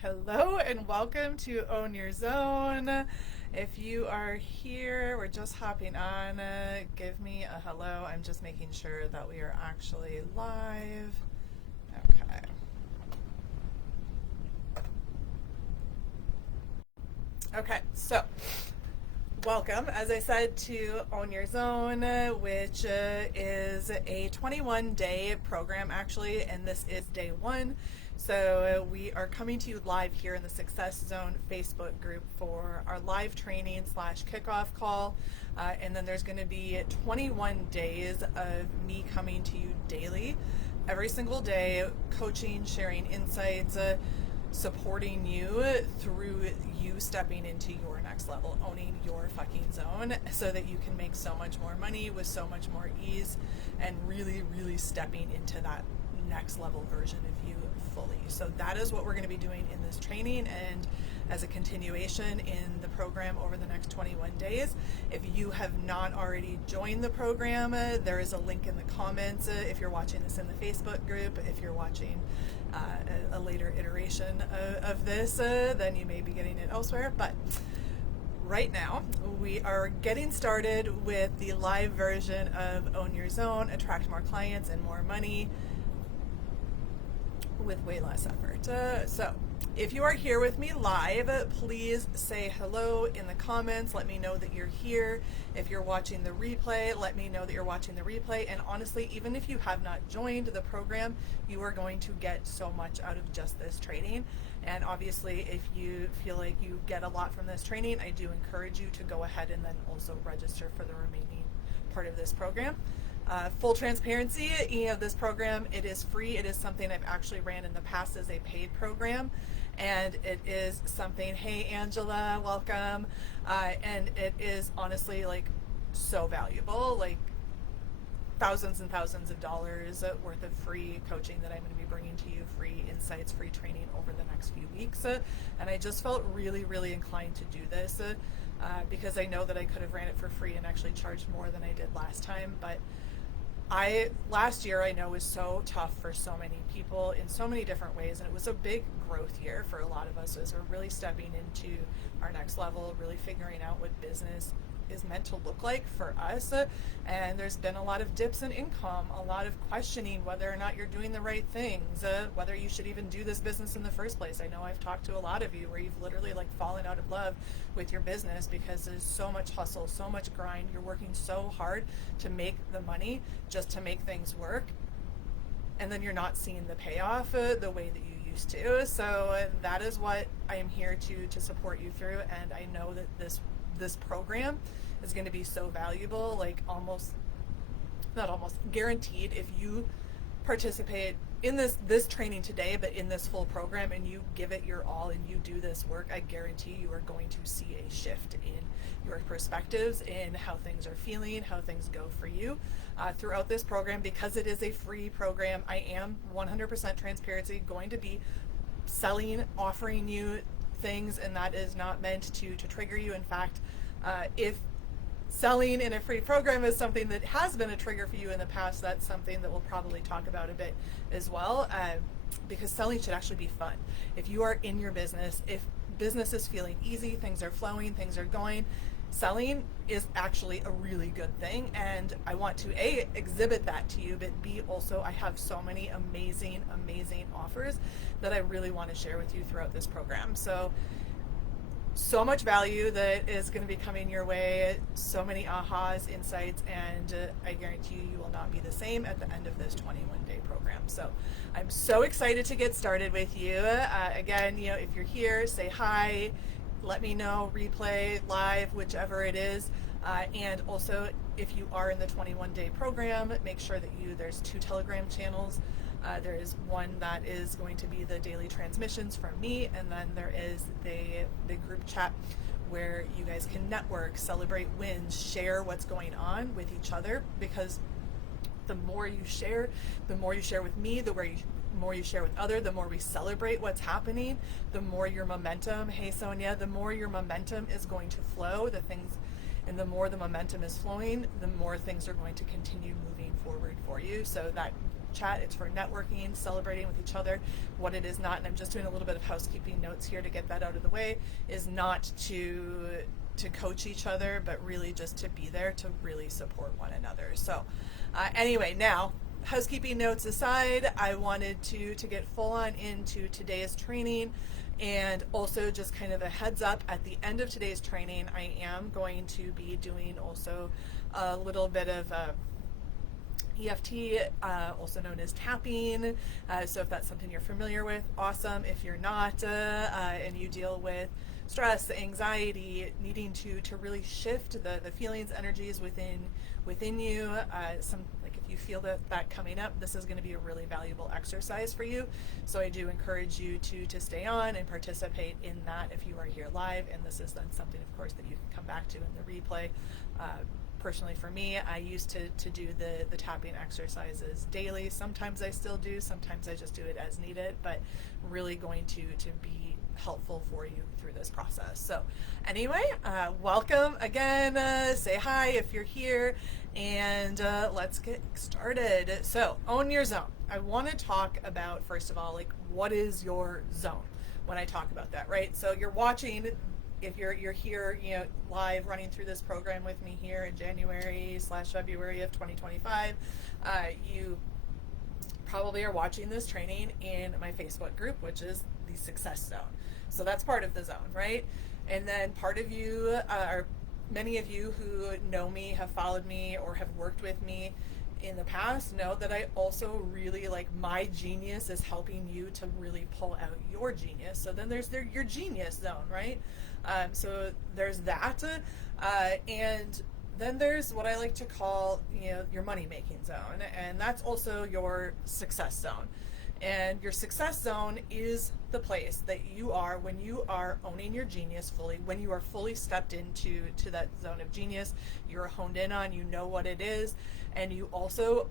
Hello and welcome to Own Your Zone. If you are here, we're just hopping on, give me a hello. I'm just making sure that we are actually live. Okay. Okay, so welcome, as I said, to Own Your Zone, which is a 21-day program, actually, and this is day one. So we are coming to you live here in the Success Zone Facebook group for our live training / kickoff call. And then there's going to be 21 days of me coming to you daily, every single day, coaching, sharing insights, supporting you through you stepping into your next level, owning your fucking zone, so that you can make so much more money with so much more ease and really, really stepping into that next level version of you fully. So that is what we're going to be doing in this training and as a continuation in the program over the next 21 days. If you have not already joined the program, there is a link in the comments if you're watching this in the Facebook group. If you're watching a later iteration of this, then you may be getting it elsewhere. But right now, we are getting started with the live version of Own Your Zone, attract more clients and more money with way less effort. So if you are here with me live, please say hello in the comments. Let me know that you're here. If you're watching the replay, let me know that you're watching the replay. And honestly, even if you have not joined the program, you are going to get so much out of just this training. And obviously, if you feel like you get a lot from this training, I do encourage you to go ahead and then also register for the remaining part of this program. Full transparency, this program, it is free. It is something I've actually ran in the past as a paid program, and it is something, hey Angela, welcome, and it is honestly like so valuable, like thousands and thousands of dollars worth of free coaching that I'm going to be bringing to you, free insights, free training over the next few weeks, and I just felt really, really inclined to do this because I know that I could have ran it for free and actually charged more than I did last time, but last year I know was so tough for so many people in so many different ways, and it was a big growth year for a lot of us as we're really stepping into our next level, really figuring out what business is meant to look like for us. And there's been a lot of dips in income, a lot of questioning whether or not you're doing the right things, whether you should even do this business in the first place. I know I've talked to a lot of you where you've literally like fallen out of love with your business because there's so much hustle, so much grind. You're working so hard to make the money just to make things work, and then you're not seeing the payoff the way that you used to. So that is what I am here to support you through, and I know that this program is going to be so valuable, like not almost guaranteed. If you participate in this training today, but in this full program, and you give it your all and you do this work, I guarantee you are going to see a shift in your perspectives, in how things are feeling, how things go for you throughout this program. Because it is a free program, I am 100% transparency going to be offering you things, and that is not meant to trigger you. In fact, if selling in a free program is something that has been a trigger for you in the past, that's something that we'll probably talk about a bit as well, because selling should actually be fun. If you are in your business, if business is feeling easy, things are flowing, things are going, selling is actually a really good thing, and I want to A, exhibit that to you, but B, also I have so many amazing offers that I really want to share with you throughout this program. So much value that is going to be coming your way, so many ahas, insights, and I guarantee you will not be the same at the end of this 21-day program. So I'm so excited to get started with you. Again, if you're here, say hi, let me know, replay, live, whichever it is. And also, if you are in the 21-day program, make sure that there's 2 Telegram channels. There is one that is going to be the daily transmissions from me, and then there is the group chat where you guys can network, celebrate wins, share what's going on with each other, because the more you share with me, the more you share with others, the more we celebrate what's happening, the more your momentum, hey Sonia, the more your momentum is going to flow, and the more the momentum is flowing, the more things are going to continue moving forward for you. So that chat. It's for networking, celebrating with each other. What it is not, and I'm just doing a little bit of housekeeping notes here to get that out of the way, is not to coach each other, but really just to be there to really support one another. So anyway, now housekeeping notes aside, I wanted to get full on into today's training. And also just kind of a heads up, at the end of today's training, I am going to be doing also a little bit of EFT, also known as tapping. So if that's something you're familiar with, awesome. If you're not, and you deal with stress, anxiety, needing to really shift the feelings, energies within you, if you feel that coming up, this is going to be a really valuable exercise for you. So I do encourage you to stay on and participate in that if you are here live. And this is then something, of course, that you can come back to in the replay. Personally, for me, I used to do the tapping exercises daily. Sometimes I still do. Sometimes I just do it as needed. But really going to be helpful for you through this process. So anyway, welcome again. Say hi if you're here. And let's get started. So, own your zone. I want to talk about, first of all, like, what is your zone when I talk about that, right? So you're watching, if you're here, live running through this program with me here in January/February of 2025, you probably are watching this training in my Facebook group, which is the Success Zone. So that's part of the zone, right? And then part of you are many of you who know me, have followed me, or have worked with me in the past know that I also really, like, my genius is helping you to really pull out your genius. So then there's your genius zone, right? So there's that. And then there's what I like to call, your money-making zone. And that's also your success zone. And your success zone is the place that you are when you are owning your genius fully, when you are fully stepped into that zone of genius, you're honed in on, you know what it is, and you also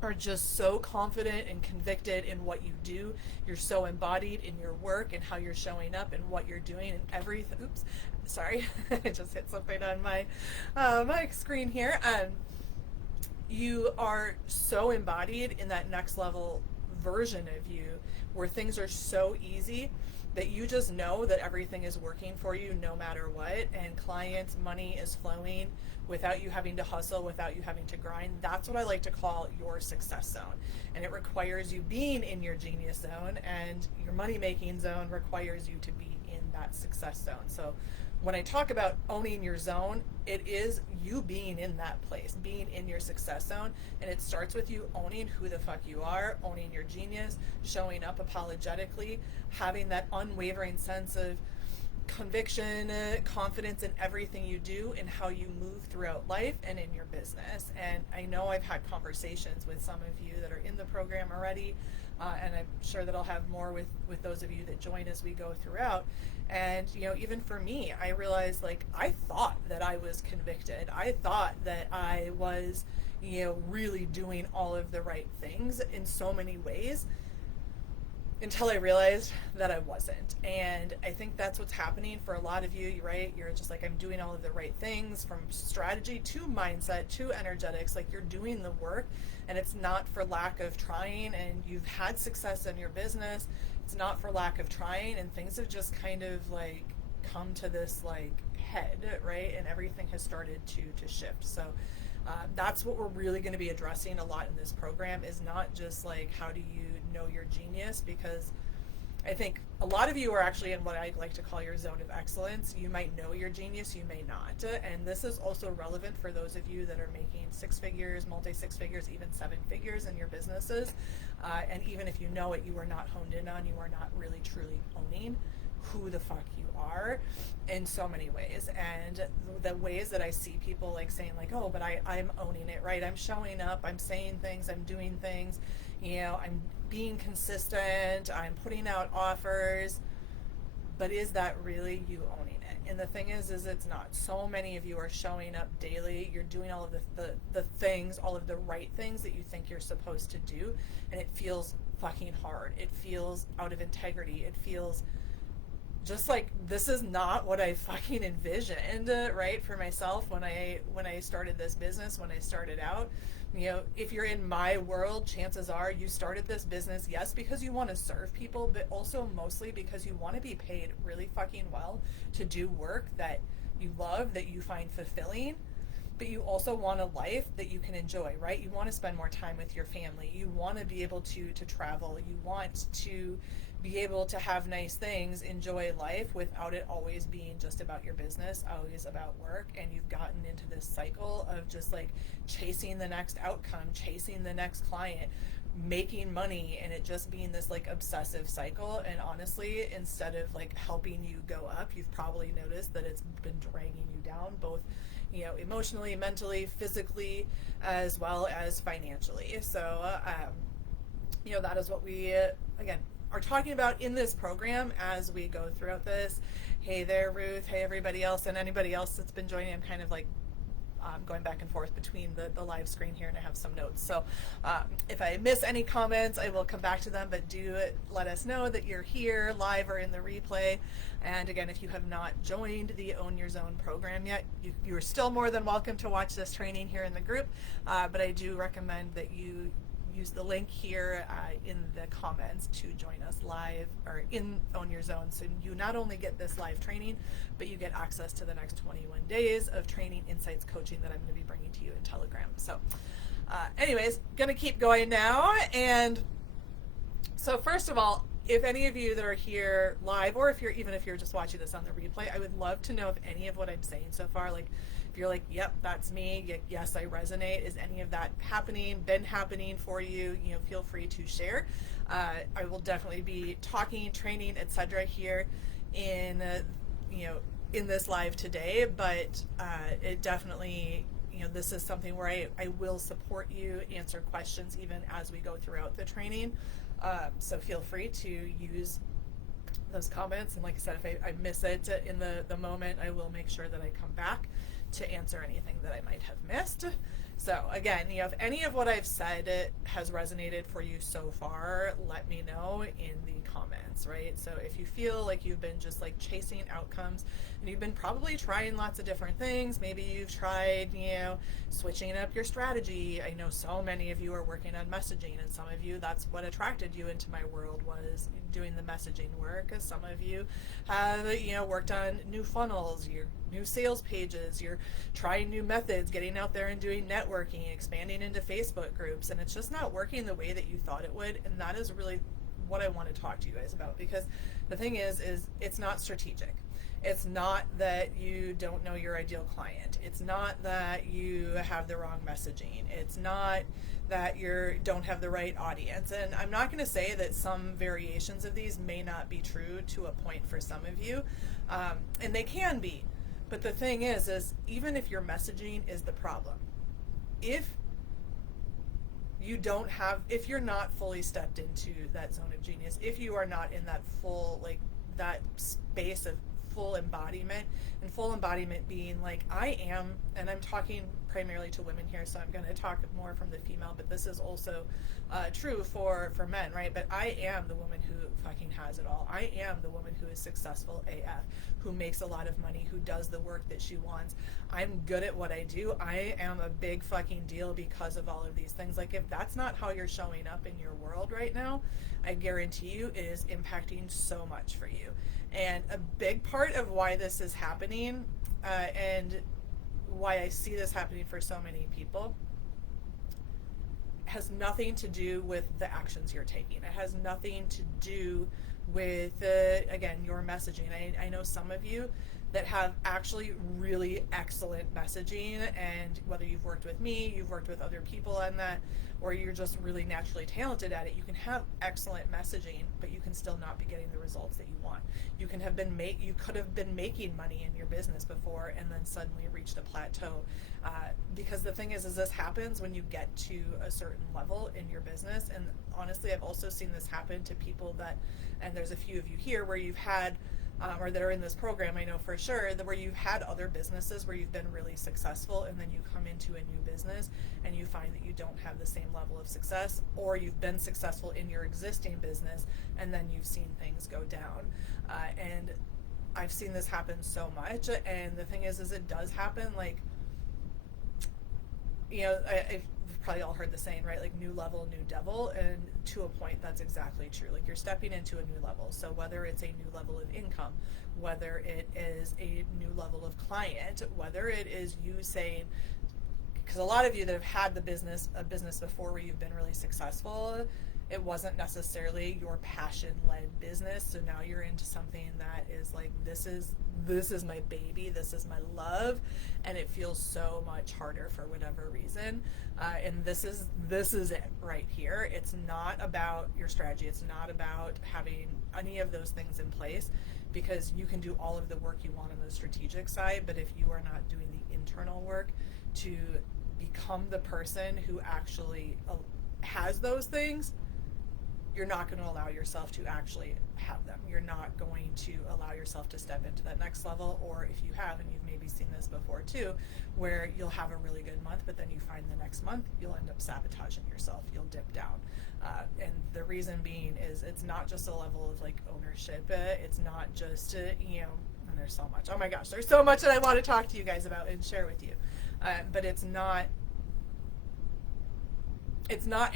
are just so confident and convicted in what you do. You're so embodied in your work and how you're showing up and what you're doing and everything. Oops, sorry, I just hit something on my my screen here. You are so embodied in that next level version of you where things are so easy that you just know that everything is working for you no matter what, and clients, money is flowing without you having to hustle, without you having to grind. That's what I like to call your success zone. And it requires you being in your genius zone, and your money-making zone requires you to be in that success zone. So when I talk about owning your zone, it is you being in that place, being in your success zone, and it starts with you owning who the fuck you are, owning your genius, showing up apologetically, having that unwavering sense of conviction, confidence in everything you do and how you move throughout life and in your business. And I know I've had conversations with some of you that are in the program already, and I'm sure that I'll have more with those of you that join as we go throughout. And even for me, I realized, like, I thought that I was convicted. I thought that I was really doing all of the right things in so many ways, until I realized that I wasn't. And I think that's what's happening for a lot of you, right? You're just like, I'm doing all of the right things, from strategy to mindset to energetics. Like, you're doing the work, and it's not for lack of trying, and you've had success in your business. It's not for lack of trying, and things have just kind of like come to this like head, right? And everything has started to shift. So that's what we're really going to be addressing a lot in this program, is not just like, how do you know your genius? Because I think a lot of you are actually in what I like to call your zone of excellence. You might know your genius, you may not. And this is also relevant for those of you that are making six figures, multi-six figures, even seven figures in your businesses. And even if you know it, you are not honed in on, you are not really truly owning who the fuck you are in so many ways. And the ways that I see people like saying like, oh, but I'm owning it, right? I'm showing up, I'm saying things, I'm doing things, I'm being consistent, I'm putting out offers, but is that really you owning it? And the thing is it's not. So many of you are showing up daily, you're doing all of the things, all of the right things that you think you're supposed to do, and it feels fucking hard. It feels out of integrity. It feels just like, this is not what I fucking envisioned, right, for myself when I started this business, when I started out. You know, if you're in my world, chances are you started this business, yes, because you want to serve people, but also mostly because you want to be paid really fucking well to do work that you love, that you find fulfilling, but you also want a life that you can enjoy, right? You want to spend more time with your family. You want to be able to travel. You want to be able to have nice things, enjoy life without it always being just about your business, always about work. And you've gotten into this cycle of just like chasing the next outcome, chasing the next client, making money, and it just being this like obsessive cycle. And honestly, instead of like helping you go up, you've probably noticed that it's been dragging you down, both, you know, emotionally, mentally, physically, as well as financially. So, you know, that is what we, again, are talking about in this program as we go throughout this. Hey there, Ruth. Hey, everybody else, and anybody else that's been joining. I'm kind of like going back and forth between the live screen here, and I have some notes. So if I miss any comments, I will come back to them, but do let us know that you're here live or in the replay. And again, if you have not joined the Own Your Zone program yet, you're still more than welcome to watch this training here in the group, but I do recommend that you use the link here in the comments to join us live or in Own Your Zone. So you not only get this live training, but you get access to the next 21 days of training, insights, coaching that I'm going to be bringing to you in Telegram. So anyways, going to keep going now. And so first of all, if any of you that are here live, or if you're just watching this on the replay, I would love to know if any of what I'm saying so far, like, if you're like, yep, that's me, yes, I resonate, is any of that been happening for you, you know, feel free to share. I will definitely be talking, training, etc. here in, you know, in this live today, but it definitely, you know, this is something where I will support you, answer questions even as we go throughout the training. So feel free to use those comments, and like I said, if I miss it in the moment, I will make sure that I come back to answer anything that I might have missed. So again, you know, if any of what I've said has resonated for you so far, let me know in the comments, right? So if you feel like you've been just like chasing outcomes, and you've been probably trying lots of different things, maybe you've tried, you know, switching up your strategy. I know so many of you are working on messaging, and some of you, that's what attracted you into my world, was doing the messaging work. Some of you have, you know, worked on new funnels, your new sales pages, you're trying new methods, getting out there and doing networking, expanding into Facebook groups, and it's just not working the way that you thought it would. And that is really what I want to talk to you guys about, because the thing is it's not strategic. It's not that you don't know your ideal client. It's not that you have the wrong messaging. It's not that you don't have the right audience. And I'm not going to say that some variations of these may not be true to a point for some of you, and they can be. But the thing is even if your messaging is the problem, if you're not fully stepped into that zone of genius, if you are not in that full, like, that space of full embodiment, and full embodiment being like, I am, and I'm talking primarily to women here, so I'm going to talk more from the female, but this is also true for men, right? But I am the woman who fucking has it all. I am the woman who is successful AF, who makes a lot of money, who does the work that she wants. I'm good at what I do. I am a big fucking deal because of all of these things. Like, if that's not how you're showing up in your world right now, I guarantee you it is impacting so much for you. And a big part of why this is happening, and why I see this happening for so many people, has nothing to do with the actions you're taking. It has nothing to do with, again, your messaging. I know some of you that have actually really excellent messaging, and whether you've worked with me, you've worked with other people on that, or you're just really naturally talented at it, you can have excellent messaging, but you can still not be getting the results that you want. You could have been making money in your business before, and then suddenly reached a plateau. Because the thing is this happens when you get to a certain level in your business. And honestly, I've also seen this happen to people that, and there's a few of you here where you've had, or that are in this program, I know for sure, that where you've had other businesses where you've been really successful, and then you come into a new business and you find that you don't have the same level of success, or you've been successful in your existing business and then you've seen things go down. And I've seen this happen so much, and the thing is it does happen, like, I've probably all heard the saying, right? Like, new level, new devil, and to a point, that's exactly true. Like, you're stepping into a new level. So whether it's a new level of income, whether it is a new level of client, whether it is you saying, because a lot of you that have had a business before where you've been really successful, it wasn't necessarily your passion-led business. So now you're into something that is like, this is my baby, this is my love, and it feels so much harder for whatever reason. And this is it right here. It's not about your strategy. It's not about having any of those things in place, because you can do all of the work you want on the strategic side, but if you are not doing the internal work to become the person who actually has those things, you're not going to allow yourself to actually have them. You're not going to allow yourself to step into that next level. Or if you have, and you've maybe seen this before too, where you'll have a really good month, but then you find the next month you'll end up sabotaging yourself. You'll dip down. And the reason being is it's not just a level of like ownership. It's not just, and there's so much. Oh my gosh, there's so much that I want to talk to you guys about and share with you. But it's not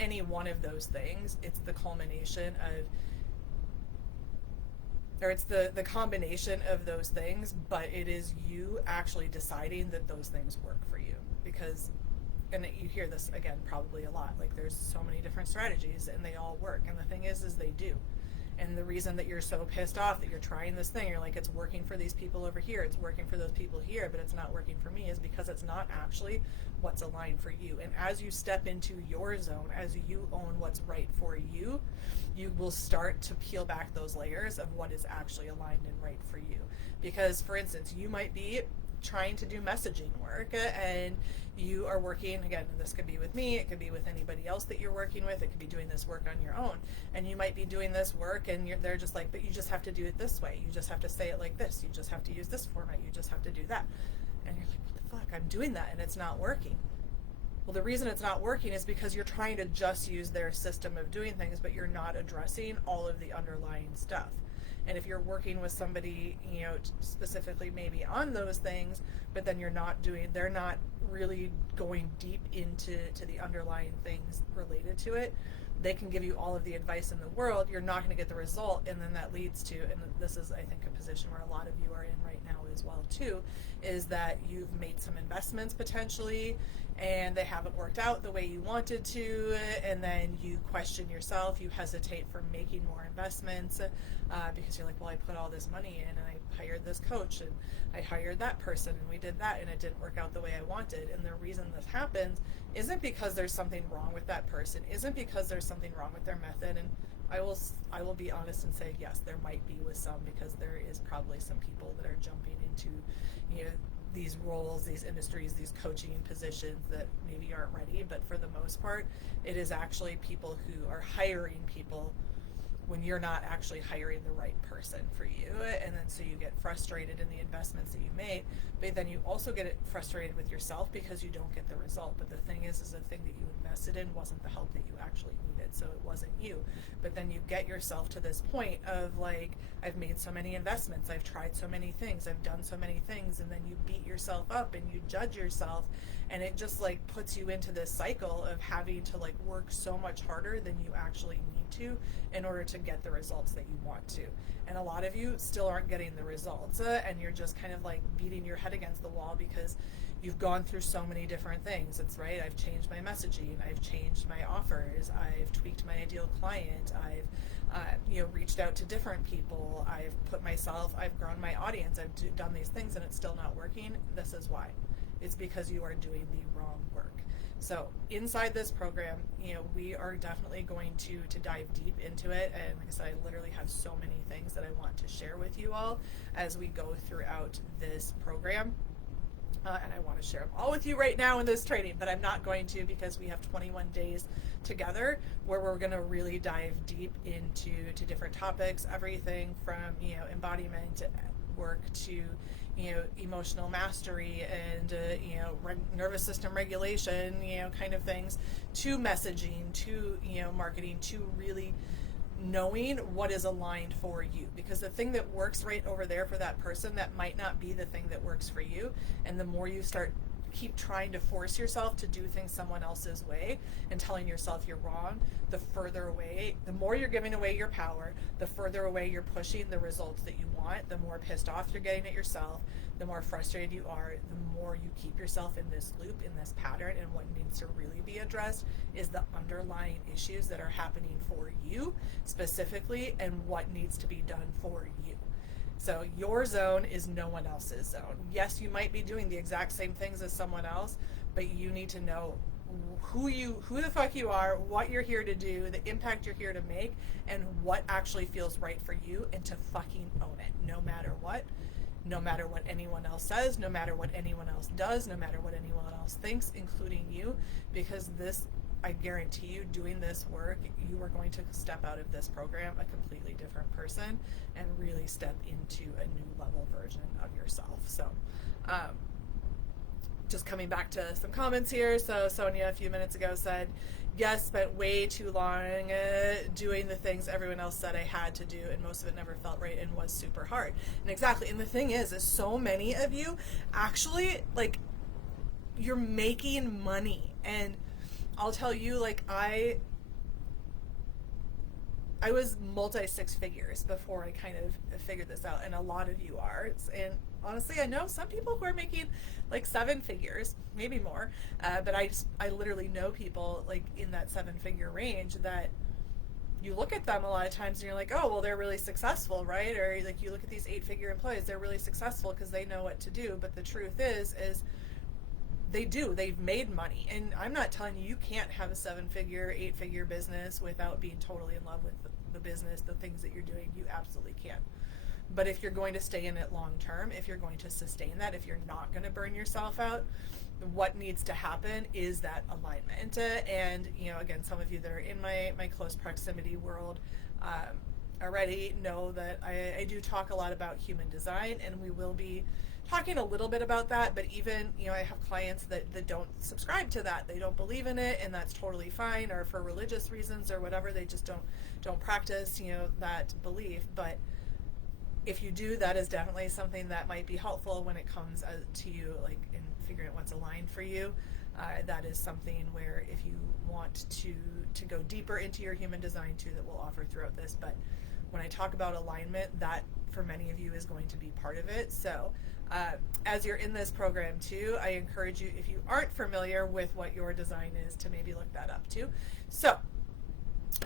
any one of those things. It's the culmination of, or it's the combination of those things, but it is you actually deciding that those things work for you. Because, and you hear this again probably a lot, like there's so many different strategies and they all work. And the thing is they do. And the reason that you're so pissed off that you're trying this thing, you're like, it's working for these people over here, it's working for those people here, but it's not working for me, is because it's not actually what's aligned for you. And as you step into your zone, as you own what's right for you, you will start to peel back those layers of what is actually aligned and right for you. Because, for instance, you might be trying to do messaging work and you are working, again, this could be with me, it could be with anybody else that you're working with, it could be doing this work on your own, and you might be doing this work and they're just like, but you just have to do it this way, you just have to say it like this, you just have to use this format, you just have to do that. And you're like, what the fuck, I'm doing that and it's not working. Well, the reason it's not working is because you're trying to just use their system of doing things, but you're not addressing all of the underlying stuff. And if you're working with somebody, specifically maybe on those things, but then they're not really going deep into the underlying things related to it, they can give you all of the advice in the world, you're not going to get the result, and then that leads to, and this is, I think, a position where a lot of you are in right now as well too, is that you've made some investments potentially, and they haven't worked out the way you wanted to, and then you question yourself, you hesitate from making more investments, because you're like, well, I put all this money in, and I hired this coach, and I hired that person, and we did that, and it didn't work out the way I wanted. And the reason this happens isn't because there's something wrong with that person, isn't because there's something wrong with their method, and I will be honest and say, yes, there might be with some, because there is probably some people that are jumping into, these roles, these industries, these coaching positions that maybe aren't ready, but for the most part, it is actually people who are hiring people when you're not actually hiring the right person for you. And then so you get frustrated in the investments that you made, but then you also get frustrated with yourself because you don't get the result. But the thing is the thing that you invested in wasn't the help that you actually needed, so it wasn't you. But then you get yourself to this point of like, I've made so many investments, I've tried so many things, I've done so many things, and then you beat yourself up and you judge yourself, and it just like puts you into this cycle of having to like work so much harder than you actually need to in order to get the results that you want to. And a lot of you still aren't getting the results, and you're just kind of like beating your head against the wall because you've gone through so many different things. It's right, I've changed my messaging, I've changed my offers, I've tweaked my ideal client, I've reached out to different people, I've grown my audience, I've done these things, and it's still not working. This is why. It's because you are doing the wrong work. So inside this program, we are definitely going to dive deep into it. And like I said, I literally have so many things that I want to share with you all as we go throughout this program. And I want to share them all with you right now in this training, but I'm not going to, because we have 21 days together where we're going to really dive deep into different topics, everything from, embodiment work to, emotional mastery and, nervous system regulation, kind of things, to messaging, to, marketing, to really knowing what is aligned for you, because the thing that works right over there for that person, that might not be the thing that works for you. And the more you keep trying to force yourself to do things someone else's way and telling yourself you're wrong, the further away, the more you're giving away your power, the further away you're pushing the results that you want, the more pissed off you're getting at yourself, the more frustrated you are, the more you keep yourself in this loop, in this pattern. And what needs to really be addressed is the underlying issues that are happening for you specifically, and what needs to be done for you. So your zone is no one else's zone. Yes, you might be doing the exact same things as someone else, but you need to know who the fuck you are, what you're here to do, the impact you're here to make, and what actually feels right for you, and to fucking own it, no matter what. No matter what anyone else says, no matter what anyone else does, no matter what anyone else thinks, including you, because this, I guarantee you, doing this work, you are going to step out of this program a completely different person and really step into a new level version of yourself. So, just coming back to some comments here. So Sonia a few minutes ago said, yes, spent way too long doing the things everyone else said I had to do, and most of it never felt right and was super hard. And exactly, and the thing is so many of you actually, like, you're making money. And I'll tell you, like, I was multi six figures before I kind of figured this out, and a lot of you are. And honestly, I know some people who are making like 7 figures, maybe more, but I literally know people like in that 7-figure range that you look at them a lot of times and you're like, oh, well, they're really successful, right? Or like you look at these 8-figure employees, they're really successful because they know what to do. But the truth is they've made money. And I'm not telling you can't have a 7-figure, 8-figure business without being totally in love with the business, the things that you're doing. You absolutely can. But if you're going to stay in it long term, if you're going to sustain that, if you're not going to burn yourself out, what needs to happen is that alignment. And, you know, again, some of you that are in my close proximity world already know that I do talk a lot about human design, and we will be talking a little bit about that. But even, you know, I have clients that don't subscribe to that. They don't believe in it, and that's totally fine, or for religious reasons or whatever, they just don't practice, you know, that belief. But if you do, that is definitely something that might be helpful when it comes to you, like in figuring out what's aligned for you. That is something where if you want to go deeper into your human design too, that we'll offer throughout this. But when I talk about alignment, that for many of you is going to be part of it. So as you're in this program too, I encourage you, if you aren't familiar with what your design is, to maybe look that up too. So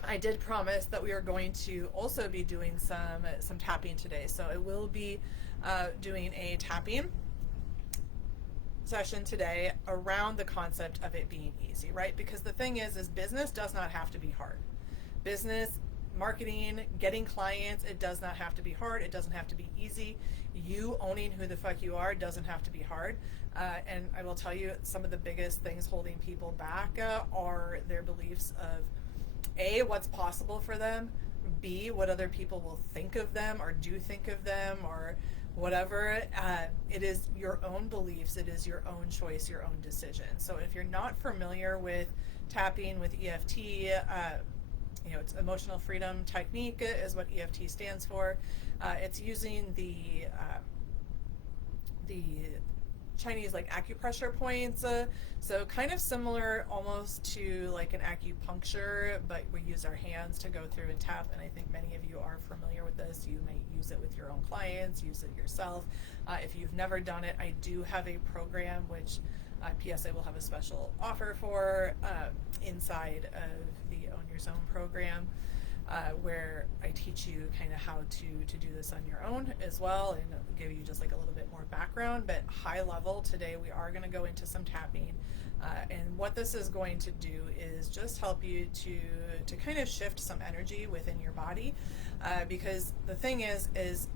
I did promise that we are going to also be doing some tapping today. So I will be doing a tapping session today around the concept of it being easy, right? Because the thing is business does not have to be hard. Business, marketing, getting clients, it does not have to be hard. It doesn't have to be easy. You owning who the fuck you are doesn't have to be hard. And I will tell you, some of the biggest things holding people back are their beliefs of A, what's possible for them, B, what other people will think of them or do think of them or whatever. It is your own beliefs, it is your own choice, your own decision. So if you're not familiar with tapping, with EFT, you know, it's emotional freedom technique is what EFT stands for. It's using the Chinese like acupressure points, so kind of similar almost to like an acupuncture, but we use our hands to go through and tap. And I think many of you are familiar with this. You may use it with your own clients, use it yourself. If you've never done it, I do have a program which PSA will have a special offer for inside of the Own Your Zone program, where I teach you kind of how to do this on your own as well, and give you just like a little bit more background. But high level, today we are going to go into some tapping, and what this is going to do is just help you to kind of shift some energy within your body, because the thing is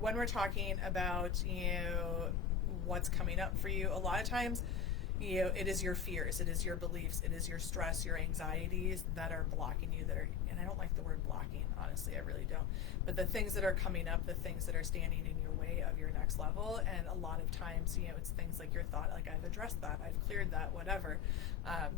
when we're talking about, you know, what's coming up for you, a lot of times, you know, it is your fears, it is your beliefs, it is your stress, your anxieties that are blocking you, that are and I don't like the word blocking, honestly, I really don't, but the things that are coming up, the things that are standing in your way of your next level. And a lot of times, it's things like your thought, like I've addressed that, I've cleared that, whatever.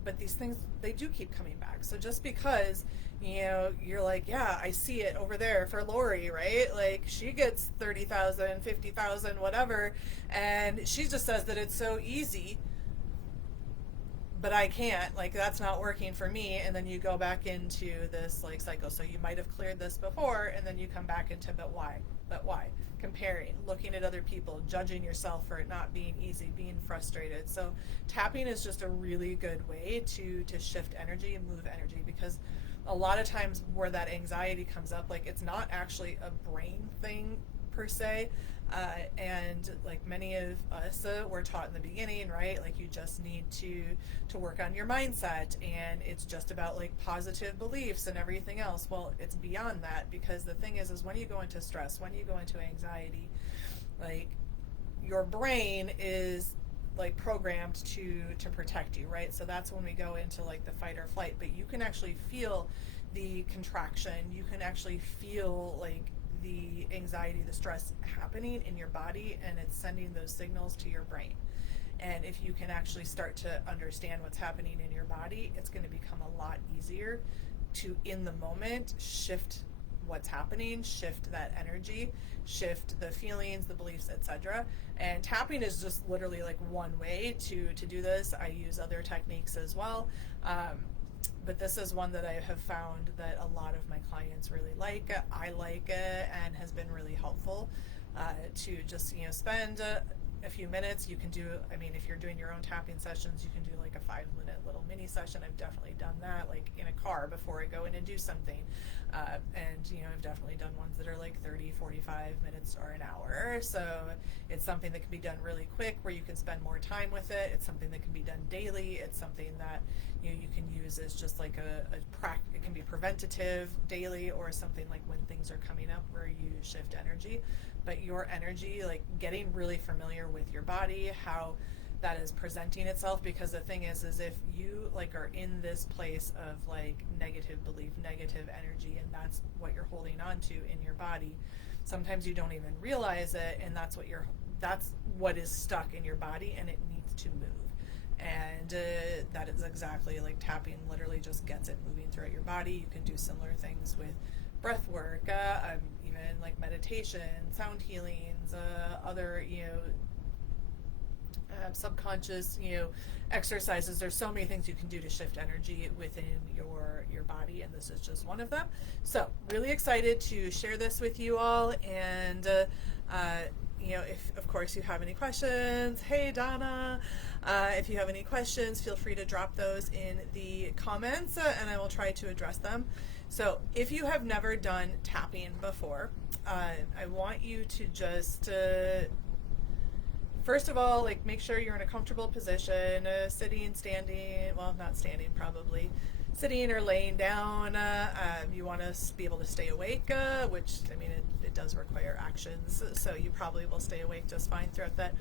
But these things, they do keep coming back. So just because, you're like, yeah, I see it over there for Lori, right? Like she gets 30,000, 50,000, whatever. And she just says that it's so easy, but I can't, like that's not working for me. And then you go back into this like cycle. So you might have cleared this before, and then you come back into, but why? Comparing, looking at other people, judging yourself for it not being easy, being frustrated. So tapping is just a really good way to shift energy and move energy, because a lot of times where that anxiety comes up, like it's not actually a brain thing per se. And like many of us were taught in the beginning, right? Like you just need to work on your mindset, and it's just about like positive beliefs and everything else. Well, it's beyond that, because the thing is when you go into stress, when you go into anxiety, like your brain is like programmed to protect you, right? So that's when we go into like the fight or flight. But you can actually feel the contraction. You can actually feel like the anxiety, the stress happening in your body, and it's sending those signals to your brain. And if you can actually start to understand what's happening in your body, it's going to become a lot easier to, in the moment, shift what's happening, shift that energy, shift the feelings, the beliefs, etc. And tapping is just literally like one way to do this. I use other techniques as well. But this is one that I have found that a lot of my clients really like. I like it, and has been really helpful to just spend a few minutes. You can do, if you're doing your own tapping sessions, you can do like a 5-minute little mini session. I've definitely done that, like in a car before I go in and do something. And I've definitely done ones that are like 30, 45 minutes or an hour. So it's something that can be done really quick, where you can spend more time with it. It's something that can be done daily. It's something that you can use as just like it can be preventative daily, or something like when things are coming up where you shift energy. But your energy, like getting really familiar with your body, how that is presenting itself, because the thing is if you like are in this place of like negative belief, negative energy, and that's what you're holding on to in your body, sometimes you don't even realize it, and that's what is stuck in your body, and it needs to move. And that is exactly like tapping literally just gets it moving throughout your body. You can do similar things with breath work, even like meditation, sound healings, other subconscious exercises. There's so many things you can do to shift energy within your body, and this is just one of them. So really excited to share this with you all. And if of course you have any questions, hey Donna, if you have any questions, feel free to drop those in the comments, and I will try to address them. So if you have never done tapping before, I want you to just first of all, like make sure you're in a comfortable position, sitting, standing, well, not standing probably, sitting or laying down. You want to be able to stay awake, which, it does require actions, so you probably will stay awake just fine throughout that.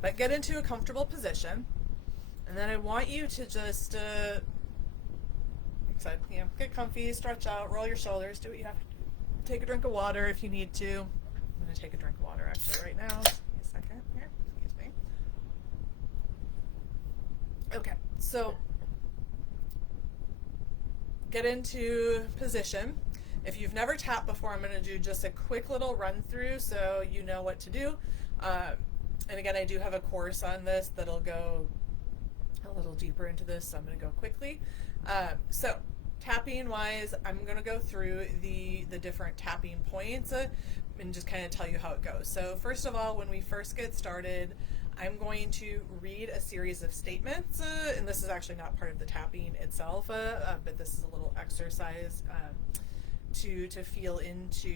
But get into a comfortable position, and then I want you to just, get comfy, stretch out, roll your shoulders, do what you have to do. Take a drink of water if you need to. I'm going to take a drink of water actually right now. Just give me a second here. Excuse me. Okay, so get into position. If you've never tapped before, I'm going to do just a quick little run through so you know what to do. And again, I do have a course on this that'll go a little deeper into this, so I'm going to go quickly. So tapping wise, I'm going to go through the different tapping points and just kind of tell you how it goes. So first of all, when we first get started, I'm going to read a series of statements, and this is actually not part of the tapping itself, but this is a little exercise to feel into,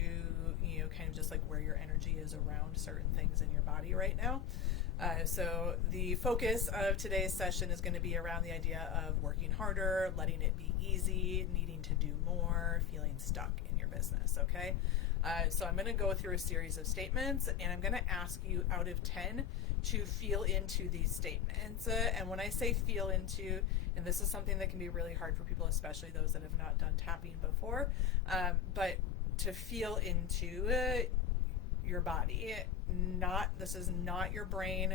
kind of just like where your energy is around certain things in your body right now. So the focus of today's session is going to be around the idea of working harder, letting it be easy, needing to do more, feeling stuck in your business, okay? So I'm going to go through a series of statements, and I'm going to ask you out of 10 to feel into these statements. And when I say feel into, and this is something that can be really hard for people, especially those that have not done tapping before, but to feel into your body. This is not your brain,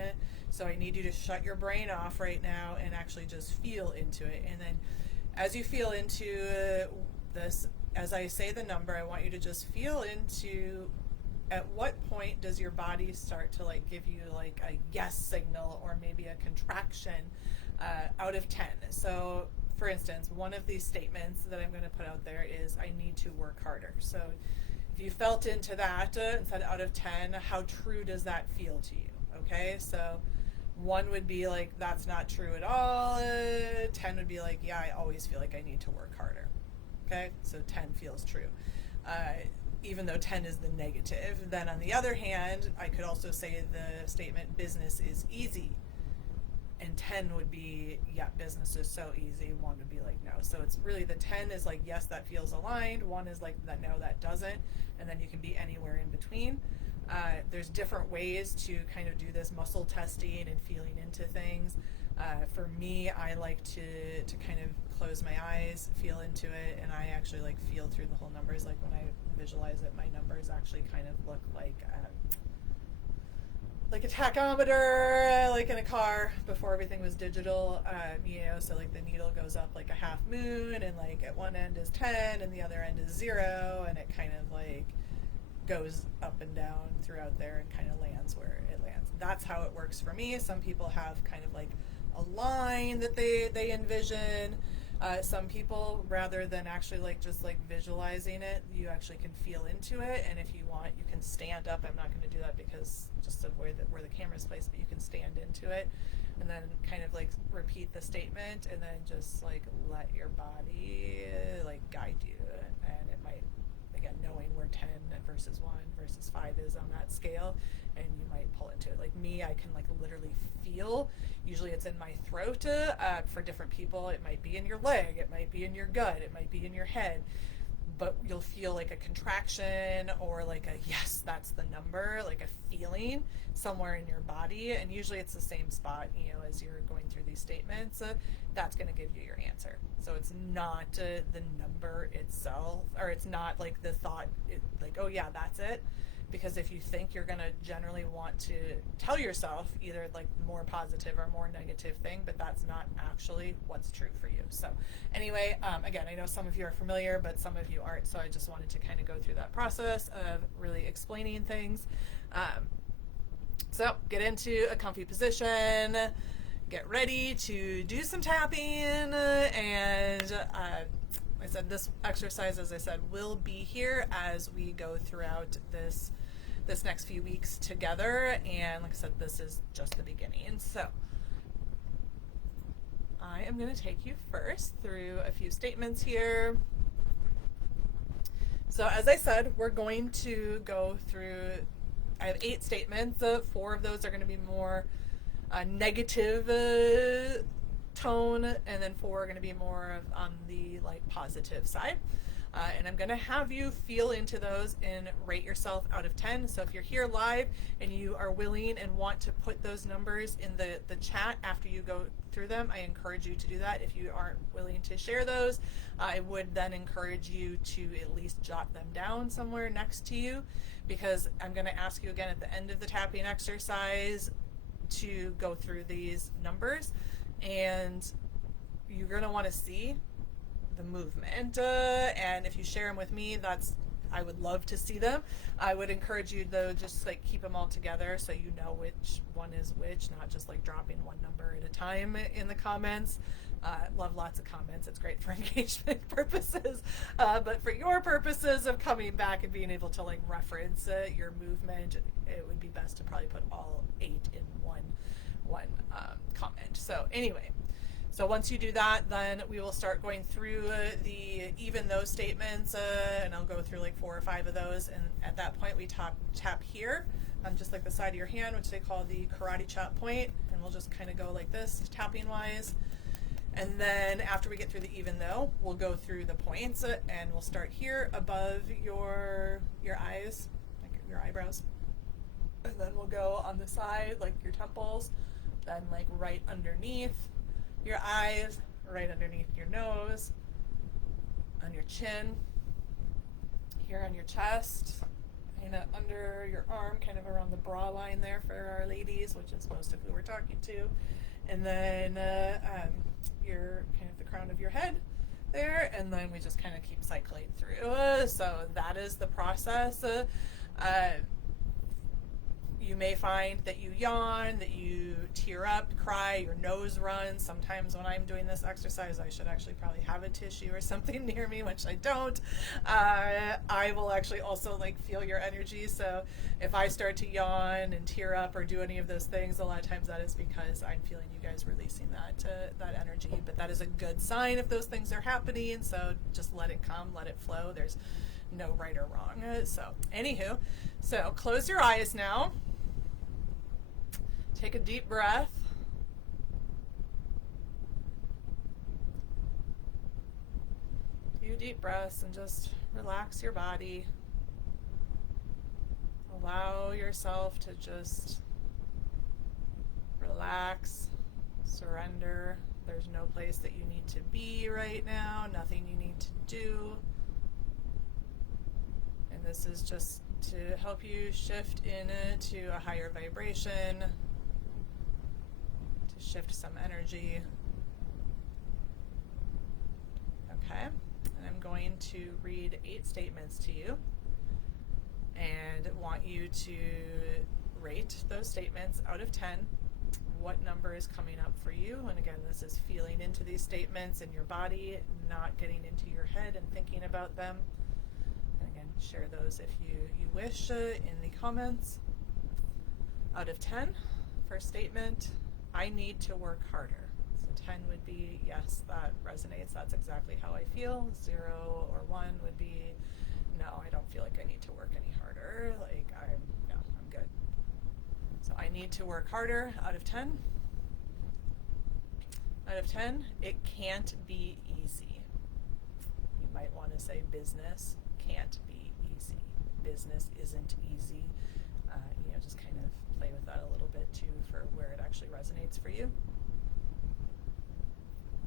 so I need you to shut your brain off right now and actually just feel into it. And then as you feel into this, as I say the number, I want you to just feel into at what point does your body start to like give you like a yes signal or maybe a contraction out of 10. So for instance, one of these statements that I'm going to put out there is I need to work harder. So if you felt into that and said out of 10, how true does that feel to you? Okay, so 1 would be like, that's not true at all. 10 would be like, yeah, I always feel like I need to work harder. Okay, so 10 feels true. Even though 10 is the negative. Then on the other hand, I could also say the statement, business is easy. And 10 would be, yeah, business is so easy. 1 would be like, no. So it's really the 10 is like, yes, that feels aligned. 1 is like, that, no, that doesn't. And then you can be anywhere in between. There's different ways to kind of do this muscle testing and feeling into things. For me, I like to kind of close my eyes, feel into it, and I actually like feel through the whole numbers. Like when I visualize it, my numbers actually kind of look like a tachometer, like in a car before everything was digital, so like the needle goes up like a half moon, and like at one end is 10 and the other end is 0, and it kind of like goes up and down throughout there and kind of lands where it lands. That's how it works for me. Some people have kind of like a line that they envision. Some people, rather than actually like just like visualizing it, you actually can feel into it, and if you want, you can stand up. I'm not going to do that because just of where the camera's placed, but you can stand into it and then kind of like repeat the statement, and then just like let your body like guide you. And it might, again, knowing where 10 versus 1 versus 5 is on that scale, and you might pull into it. Like me, I can like literally feel. Usually it's in my throat. For different people, it might be in your leg, it might be in your gut, it might be in your head, but you'll feel like a contraction or like a yes, that's the number, like a feeling somewhere in your body, and usually it's the same spot, as you're going through these statements. That's going to give you your answer. So it's not the number itself, or it's not like the thought, like, oh yeah, that's it. Because if you think, you're going to generally want to tell yourself either like more positive or more negative thing, but that's not actually what's true for you. So anyway, again, I know some of you are familiar, but some of you aren't. So I just wanted to kind of go through that process of really explaining things. So get into a comfy position, get ready to do some tapping, and I said this exercise, as I said, will be here as we go throughout this next few weeks together, and like I said, this is just the beginning. So I am going to take you first through a few statements here. So as I said, we're going to go through, I have 8 statements. 4 of those are going to be more negative tone, and then 4 are going to be more on the like positive side. And I'm going to have you feel into those and rate yourself out of 10. So if you're here live and you are willing and want to put those numbers in the chat after you go through them, I encourage you to do that. If you aren't willing to share those, I would then encourage you to at least jot them down somewhere next to you, because I'm going to ask you again at the end of the tapping exercise to go through these numbers, and you're going to want to see the movement, and if you share them with me, I would love to see them. I would encourage you though, just like keep them all together so you know which one is which, not just like dropping one number at a time in the comments. Love lots of comments. It's great for engagement purposes, but for your purposes of coming back and being able to like reference your movement, it would be best to probably put all 8 in one comment. So anyway, so once you do that, then we will start going through the even those statements, and I'll go through like 4 or 5 of those, and at that point we tap here on just like the side of your hand, which they call the karate chop point, and we'll just kind of go like this, tapping wise. And then after we get through the even though, we'll go through the points, and we'll start here above your eyes, like your eyebrows. And then we'll go on the side, like your temples, then like right underneath your eyes, right underneath your nose, on your chin, here on your chest, kind of under your arm, kind of around the bra line there for our ladies, which is most of who we're talking to. And then your kind of the crown of your head there, and then we just kind of keep cycling through. So that is the process. You may find that you yawn, that you tear up, cry, your nose runs. Sometimes when I'm doing this exercise, I should actually probably have a tissue or something near me, which I don't. I will actually also like feel your energy. So if I start to yawn and tear up or do any of those things, a lot of times that is because I'm feeling you guys releasing that energy. But that is a good sign if those things are happening. So just let it come, let it flow. There's no right or wrong. So anywho, so close your eyes now. Take a deep breath. Few deep breaths and just relax your body. Allow yourself to just relax, surrender. There's no place that you need to be right now, nothing you need to do. And this is just to help you shift into a higher vibration, shift some energy. Okay, and I'm going to read 8 statements to you and want you to rate those statements out of 10. What number is coming up for you? And again, this is feeling into these statements in your body, not getting into your head and thinking about them. And again, share those if you wish in the comments. Out of 10, first statement, I need to work harder. So 10 would be, yes, that resonates. That's exactly how I feel. 0 or 1 would be, no, I don't feel like I need to work any harder. Like, I'm good. So I need to work harder out of 10. Out of 10, it can't be easy. You might want to say business can't be easy. Business isn't easy. Just kind of play with that a little bit too for where it actually resonates for you.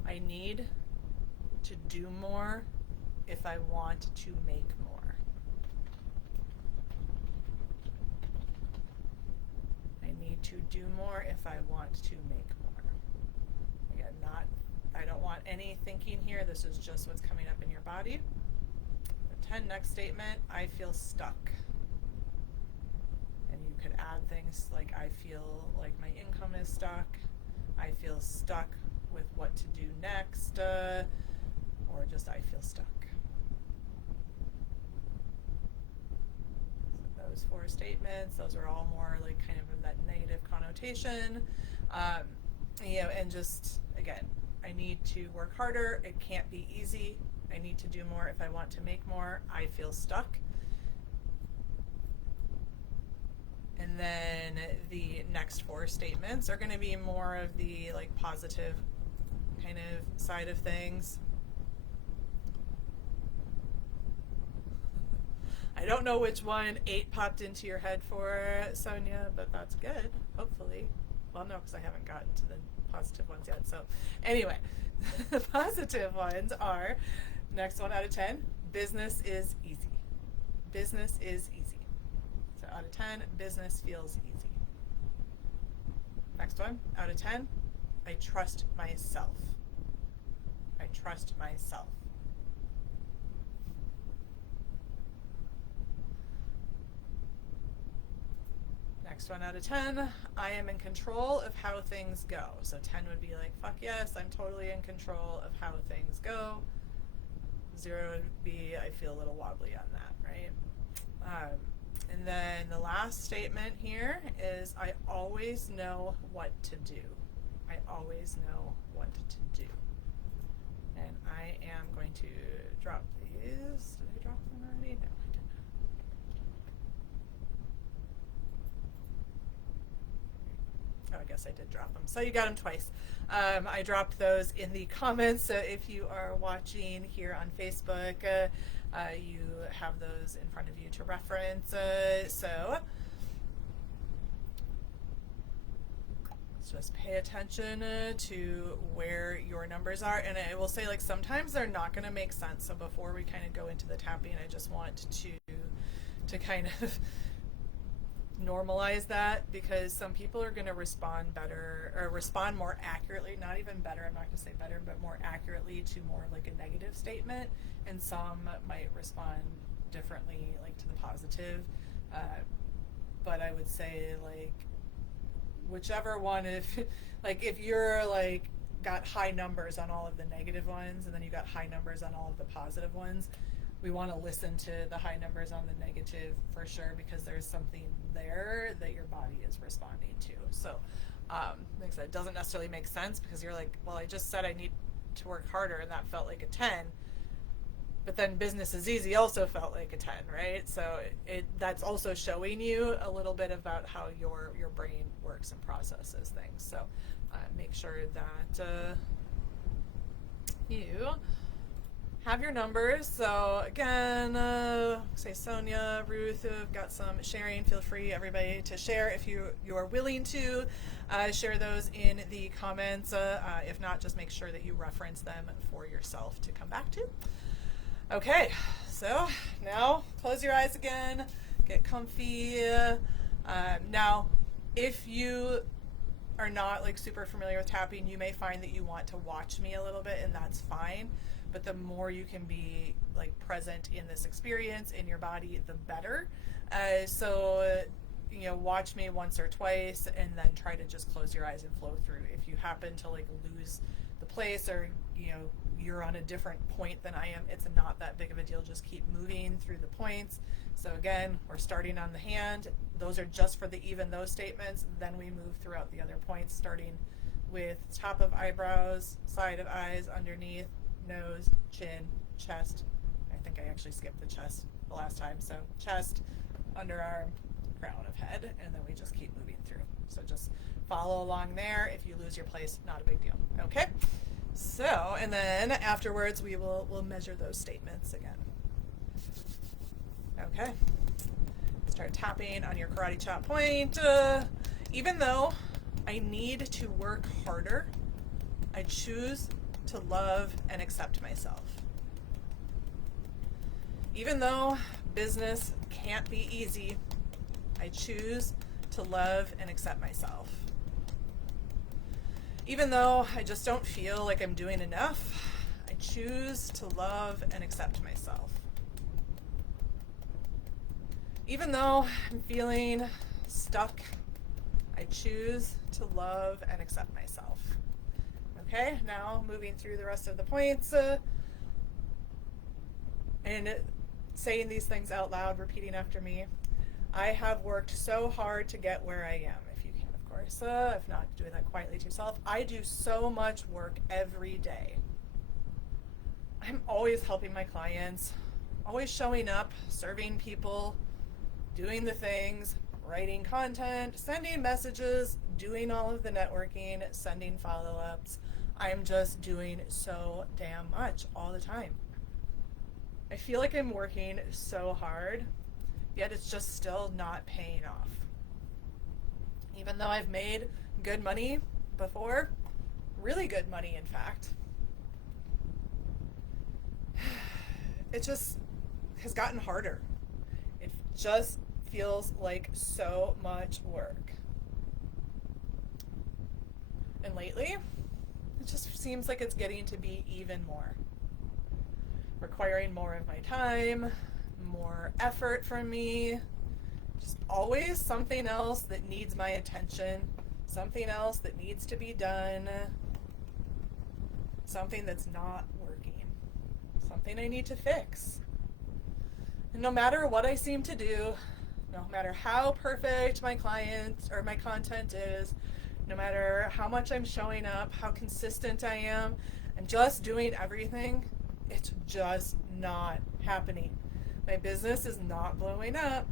I need to do more if I want to make more. I need to do more if I want to make more. Again, I don't want any thinking here. This is just what's coming up in your body. 10, next statement, I feel stuck. You could add things like I feel like my income is stuck, I feel stuck with what to do next, or just I feel stuck. So those 4 statements, those are all more like kind of that negative connotation. And just, again, I need to work harder, it can't be easy, I need to do more if I want to make more, I feel stuck. And then the next 4 statements are going to be more of the like positive kind of side of things. I don't know which one 8 popped into your head for, Sonia, but that's good, hopefully. Well, no, because I haven't gotten to the positive ones yet. So anyway, the positive ones are, next 1 out of 10, business is easy. Business is easy. So out of 10, business feels easy. Next one, out of 10, I trust myself. I trust myself. Next 1 out of 10, I am in control of how things go. So 10 would be like, fuck yes, I'm totally in control of how things go. 0 would be, I feel a little wobbly on that, right? And then the last statement here is, I always know what to do. I always know what to do. And I am going to drop these. Did I drop them already? No, I didn't. Oh, I guess I did drop them. So you got them twice. I dropped those in the comments. So if you are watching here on Facebook, you have those in front of you to reference. So let's just pay attention to where your numbers are. And I will say, like, sometimes they're not going to make sense. So before we kind of go into the tapping, I just want to kind of normalize that, because some people are going to respond better or respond more accurately, not even better, I'm not going to say better, but more accurately to more like a negative statement, and some might respond differently, like to the positive. But I would say, like, whichever one, if like if you're like got high numbers on all of the negative ones and then you got high numbers on all of the positive ones, we want to listen to the high numbers on the negative for sure, because there's something there that your body is responding to. So like I said, it doesn't necessarily make sense, because you're like, well, I just said I need to work harder and that felt like a 10, but then business is easy also felt like a 10, right? So that's also showing you a little bit about how your brain works and processes things. So make sure that you have your numbers. So again, say Sonia, Ruth, who've got some sharing. Feel free, everybody, to share if you are willing to share those in the comments. If not, just make sure that you reference them for yourself to come back to. Okay, so now close your eyes again, get comfy. Now, if you are not like super familiar with tapping, you may find that you want to watch me a little bit, and that's fine. But the more you can be like present in this experience in your body, the better. So you know, watch me once or twice, and then try to just close your eyes and flow through. If you happen to like lose the place, or you know, you're on a different point than I am, it's not that big of a deal. Just keep moving through the points. So again, we're starting on the hand. Those are just for the even though statements. Then we move throughout the other points, starting with top of eyebrows, side of eyes, underneath, nose, chin, chest. I think I actually skipped the chest the last time. So chest, underarm, crown of head, and then we just keep moving through. So just follow along there. If you lose your place, not a big deal. Okay? So, and then afterwards we'll measure those statements again. Okay. Start tapping on your karate chop point. Even though I need to work harder, I choose to love and accept myself. Even though business can't be easy, I choose to love and accept myself. Even though I just don't feel like I'm doing enough, I choose to love and accept myself. Even though I'm feeling stuck, I choose to love and accept myself. Okay, now moving through the rest of the points and saying these things out loud, repeating after me. I have worked so hard to get where I am. If you can, of course. If not, doing that quietly to yourself. I do so much work every day. I'm always helping my clients, always showing up, serving people, doing the things, writing content, sending messages, doing all of the networking, sending follow-ups. I'm just doing so damn much all the time. I feel like I'm working so hard, yet it's just still not paying off. Even though I've made good money before, really good money in fact, it just has gotten harder. It just feels like so much work. And lately, it just seems like it's getting to be even more. Requiring more of my time, more effort from me, just always something else that needs my attention, something else that needs to be done, something that's not working, something I need to fix. And no matter what I seem to do, no matter how perfect my client or my content is, no matter how much I'm showing up, how consistent I am, and just doing everything, it's just not happening. My business is not blowing up.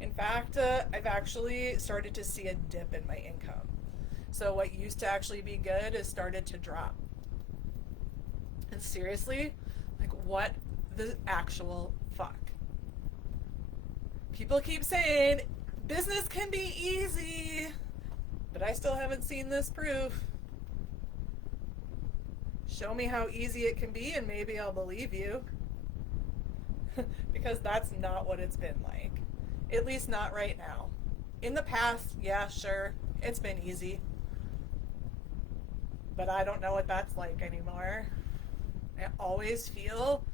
In fact, I've actually started to see a dip in my income. So what used to actually be good has started to drop. And seriously, like, what the actual fuck? People keep saying business can be easy, but I still haven't seen this proof. Show me how easy it can be and maybe I'll believe you. Because that's not what it's been like. At least not right now. In the past, yeah, sure, it's been easy. But I don't know what that's like anymore. I always feel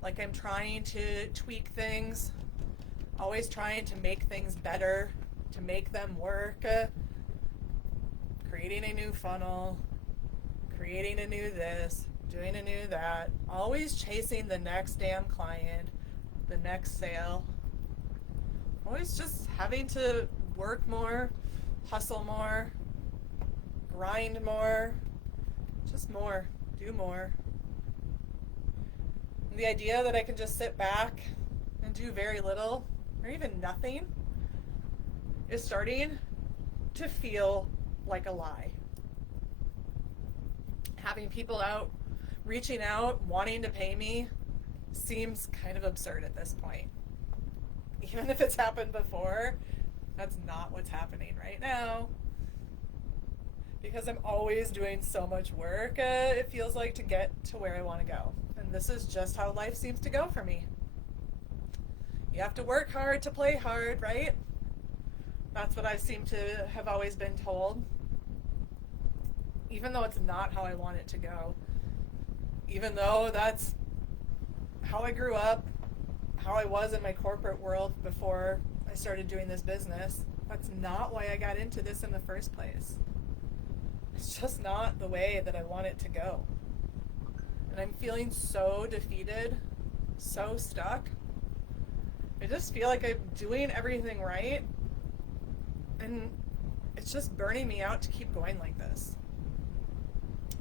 like I'm trying to tweak things, always trying to make things better, to make them work, creating a new funnel, creating a new this, doing a new that, always chasing the next damn client, the next sale, always just having to work more, hustle more, grind more, just more, do more. And the idea that I can just sit back and do very little or even nothing is starting to feel like a lie. Having people out, reaching out, wanting to pay me seems kind of absurd at this point. Even if it's happened before, that's not what's happening right now. Because I'm always doing so much work, it feels like, to get to where I want to go. And this is just how life seems to go for me. You have to work hard to play hard, right? That's what I seem to have always been told. Even though it's not how I want it to go. Even though that's how I grew up, how I was in my corporate world before I started doing this business. That's not why I got into this in the first place. It's just not the way that I want it to go. And I'm feeling so defeated, so stuck. I just feel like I'm doing everything right, and it's just burning me out to keep going like this.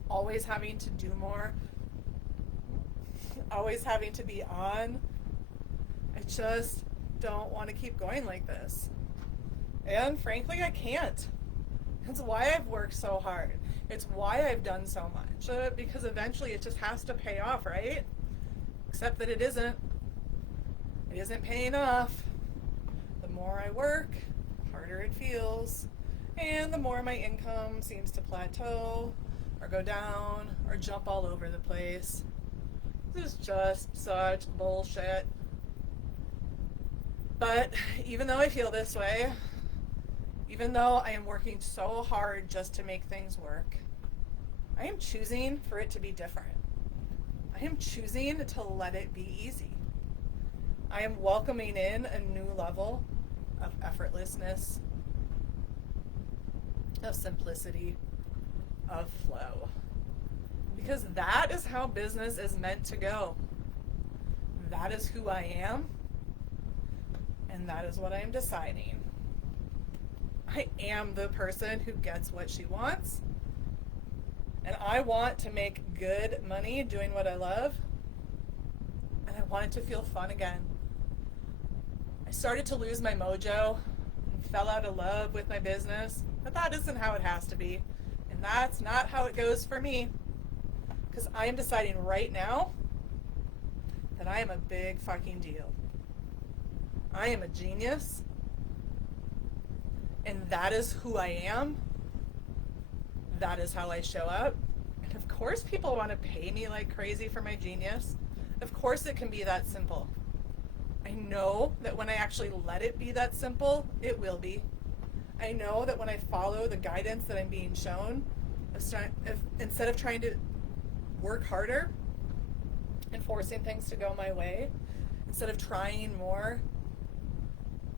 Always having to do more, always having to be on. I just don't want to keep going like this. And frankly, I can't. It's why I've worked so hard. It's why I've done so much. Because eventually it just has to pay off, right? Except that it isn't. It isn't paying off. The more I work, the harder it feels. And the more my income seems to plateau or go down or jump all over the place. This is just such bullshit. But even though I feel this way, even though I am working so hard just to make things work, I am choosing for it to be different. I am choosing to let it be easy. I am welcoming in a new level of effortlessness, of simplicity, of flow. Because that is how business is meant to go. That is who I am, and that is what I am deciding. I am the person who gets what she wants, and I want to make good money doing what I love, and I want it to feel fun again. I started to lose my mojo and fell out of love with my business, but that isn't how it has to be, and that's not how it goes for me, because I am deciding right now that I am a big fucking deal. I am a genius. And that is who I am. That is how I show up. And of course people want to pay me like crazy for my genius. Of course it can be that simple. I know that when I actually let it be that simple, it will be. I know that when I follow the guidance that I'm being shown, instead of trying to work harder and forcing things to go my way, instead of trying more,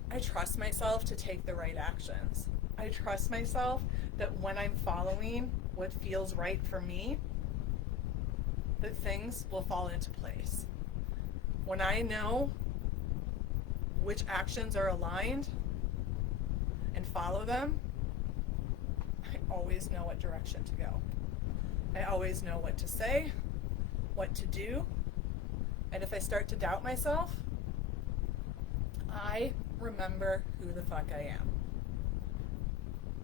I trust myself to take the right actions. I trust myself that when I'm following what feels right for me, that things will fall into place. When I know which actions are aligned and follow them, I always know what direction to go. I always know what to say, what to do, and if I start to doubt myself, I remember who the fuck I am.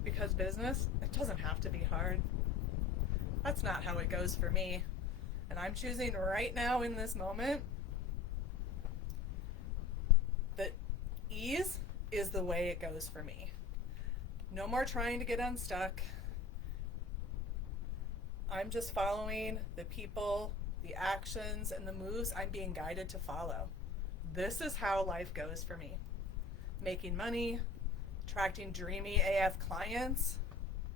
Because business, it doesn't have to be hard. That's not how it goes for me. And I'm choosing right now in this moment that ease is the way it goes for me. No more trying to get unstuck. I'm just following the people, the actions, and the moves I'm being guided to follow. This is how life goes for me. Making money, attracting dreamy AF clients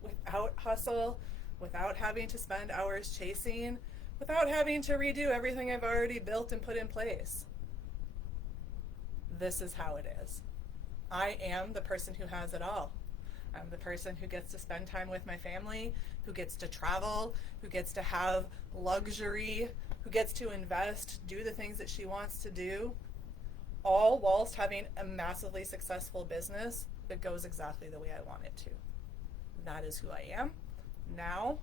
without hustle, without having to spend hours chasing, without having to redo everything I've already built and put in place. This is how it is. I am the person who has it all. I'm the person who gets to spend time with my family, who gets to travel, who gets to have luxury, who gets to invest, do the things that she wants to do, all whilst having a massively successful business that goes exactly the way I want it to. That is who I am, now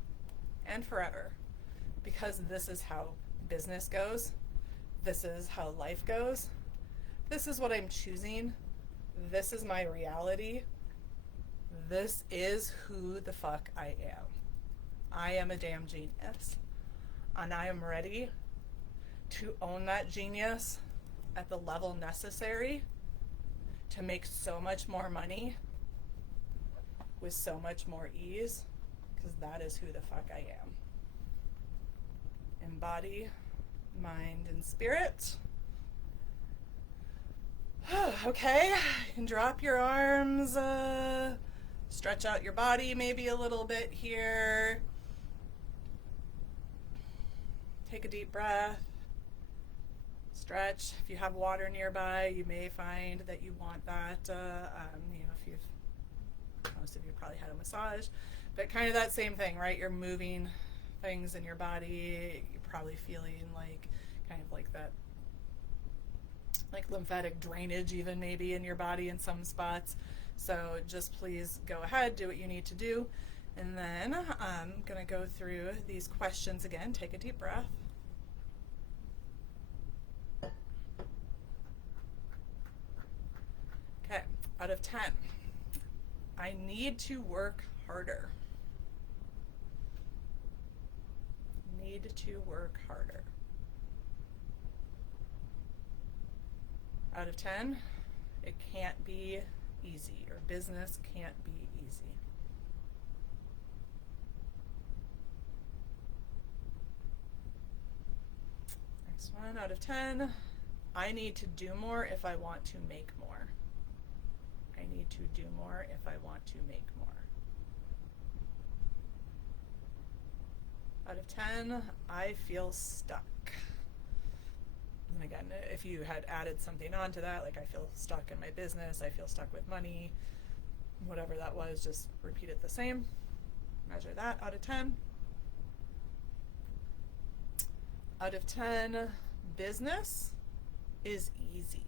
and forever. Because this is how business goes. This is how life goes. This is what I'm choosing. This is my reality. This is who the fuck I am. I am a damn genius. And I am ready to own that genius at the level necessary to make so much more money with so much more ease, because that is who the fuck I am. Embody, mind, and spirit. Okay, you can drop your arms, stretch out your body maybe a little bit here. Take a deep breath. Stretch. If you have water nearby, you may find that you want that. Most of you probably had a massage, but kind of that same thing, right? You're moving things in your body. You're probably feeling like kind of like that, like lymphatic drainage even maybe in your body in some spots. So just please go ahead, do what you need to do. And then I'm going to go through these questions again. Take a deep breath. Okay, out of 10, I need to work harder. Need to work harder. Out of 10, it can't be easy, or business can't be easy. Next one, out of 10, I need to do more if I want to make more. I need to do more if I want to make more. Out of 10, I feel stuck. And again, if you had added something onto that, like I feel stuck in my business, I feel stuck with money, whatever that was, just repeat it the same. Measure that out of 10. Out of 10, business is easy.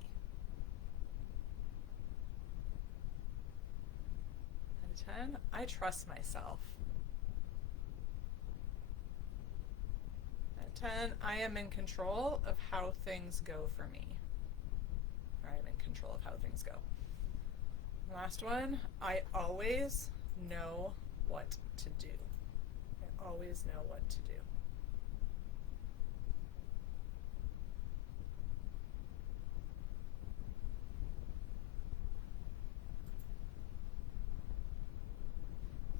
Out of 10, I trust myself. Out of 10, I am in control of how things go for me. Or I am in control of how things go. Last one, I always know what to do. I always know what to do.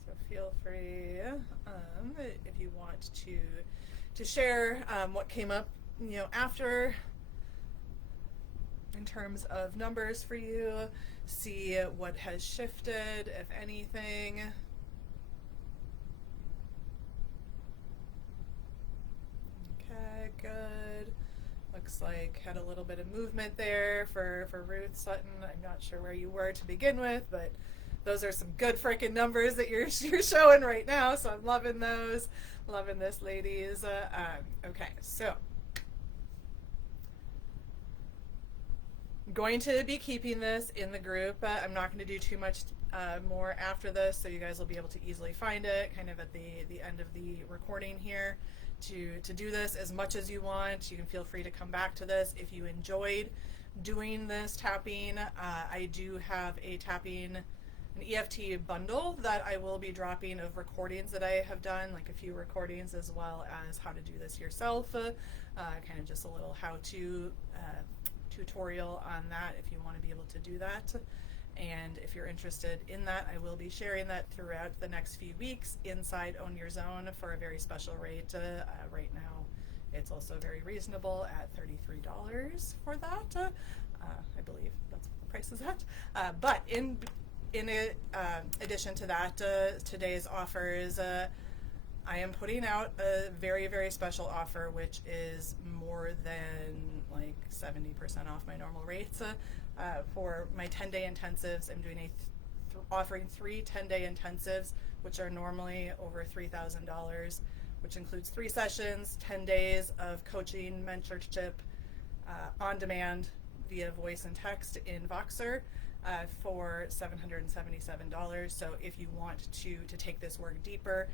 So feel free, if you want to share what came up, after in terms of numbers for you, see what has shifted, if anything. Okay, good. Looks like had a little bit of movement there for Ruth Sutton. I'm not sure where you were to begin with, but those are some good freaking numbers that you're showing right now, so I'm loving those. Loving this, ladies. Okay, so I'm going to be keeping this in the group. I'm not going to do too much more after this, so you guys will be able to easily find it kind of at the end of the recording here to do this as much as you want. You can feel free to come back to this if you enjoyed doing this tapping. I do have an EFT bundle that I will be dropping of recordings that I have done, like a few recordings, as well as how to do this yourself, kind of just a little how-to tutorial on that if you want to be able to do that. And if you're interested in that, I will be sharing that throughout the next few weeks inside Own Your Zone for a very special rate. Right now, it's also very reasonable at $33 for that. I believe that's what the price is at. But in addition to that, today's offers, I am putting out a very, very special offer, which is more than like 70% off my normal rates. For my 10-day intensives, I'm doing offering 3 10-day intensives, which are normally over $3,000, which includes 3 sessions, 10 days of coaching, mentorship, on demand via voice and text in Voxer, for $777. So if you want to take this work deeper,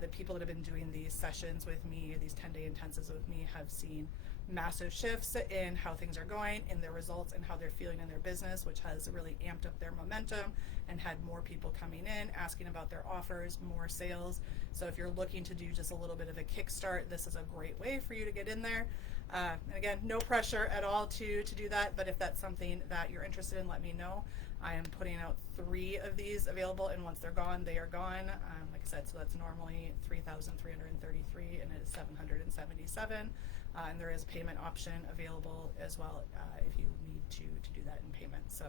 the people that have been doing these sessions with me, these 10-day intensives with me, have seen massive shifts in how things are going, in their results, and how they're feeling in their business, which has really amped up their momentum and had more people coming in, asking about their offers, more sales. So if you're looking to do just a little bit of a kickstart, this is a great way for you to get in there. And again, no pressure at all to do that, but if that's something that you're interested in, let me know. I am putting out 3 of these available, and once they're gone, they are gone. Like I said, so that's normally $3,333, and it is $777. And there is a payment option available as well if you need to do that in payment. So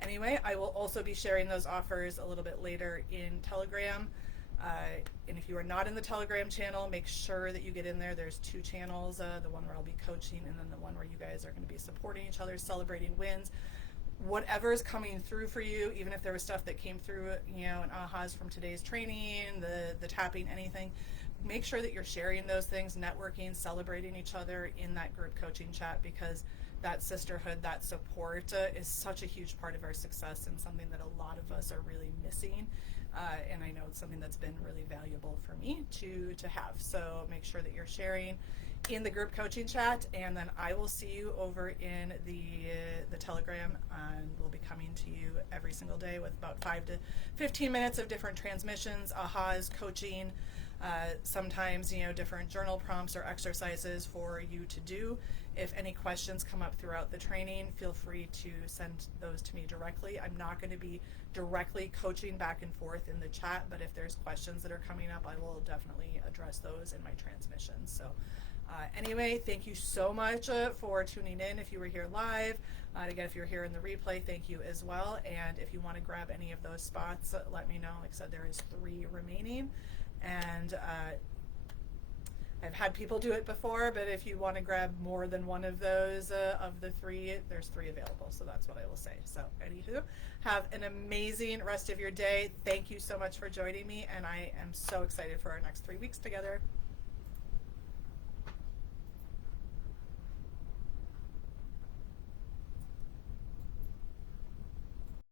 anyway, I will also be sharing those offers a little bit later in Telegram. And if you are not in the Telegram channel, make sure that you get in there. There's 2 channels, the one where I'll be coaching, and then the one where you guys are going to be supporting each other, celebrating wins. Whatever is coming through for you, even if there was stuff that came through, and ahas from today's training, the tapping, anything, make sure that you're sharing those things, networking, celebrating each other in that group coaching chat, because that sisterhood, that support is such a huge part of our success, and something that a lot of us are really missing. And I know it's something that's been really valuable for me to have. So make sure that you're sharing in the group coaching chat, and then I will see you over in the Telegram, and we'll be coming to you every single day with about 5 to 15 minutes of different transmissions, ahas, coaching, sometimes different journal prompts or exercises for you to do. If any questions come up throughout the training, feel free to send those to me directly. I'm not going to be directly coaching back and forth in the chat, but if there's questions that are coming up, I will definitely address those in my transmissions. So anyway, thank you so much for tuning in if you were here live. Again, if you're here in the replay, thank you as well. And if you want to grab any of those spots, let me know. Like I said, there is 3 remaining. And I've had people do it before, but if you want to grab more than one of those, of the 3, there's 3 available. So that's what I will say. So anywho, have an amazing rest of your day. Thank you so much for joining me, and I am so excited for our next 3 weeks together.